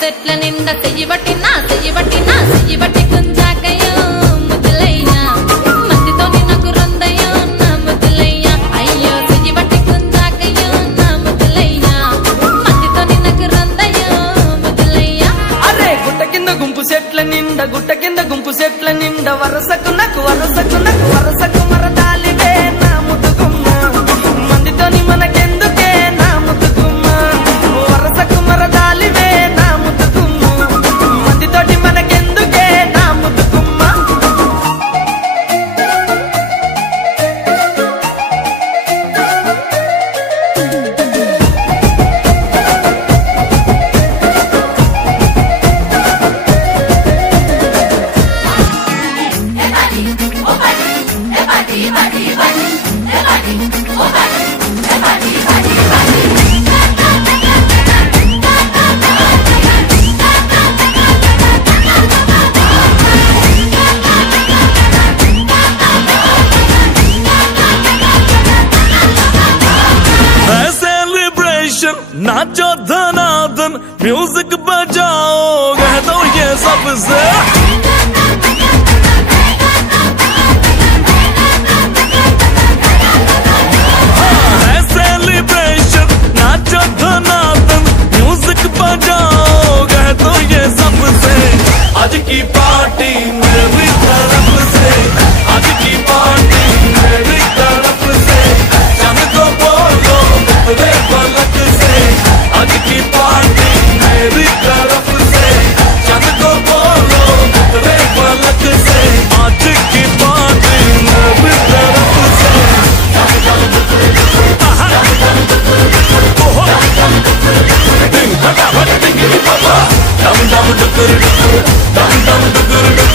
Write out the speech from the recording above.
చెట్ల నిండా చెయ్యి పట్టినా గుంజాకయ్యో ముద్దులయ్యా మందితోని నాకు రొందయ్యో నా ముద్దులయ్యా అయ్యో చెయ్యి పట్టి గుంజాకయ్యో నా ముద్దులయ్యా మందితోని నాకు రొందయ్యో ముద్దులయ్యా. అరే గుట్ట కింద గుంపు చెట్ల నిండా వరసకు మరదాలివే నా ముద్దుగుమ్మ మందితోని మనకెందుకే నా ముద్దుగుమ్మ వరసకు మరదాలివే నా ముద్దుగుమ్మ మందితోటి మనకెందుకే నా ముద్దుగుమ్మ. नाचो धनाधन म्यूजिक बजाओ कह दो ये सबसे सेलिब्रेशन नाचो धनाधन म्यूजिक बजाओ कह दो ये सबसे आज की पार्टी मेरी तरफ से आज की पार्टी मेरी तरफ से चंद को बोलो तेरे पलक से आज की पार्टी मेरी तरफ से चंद को बोलो तेरे पलक से आज की पार्टी मेरी तरफ से dum dum dum dum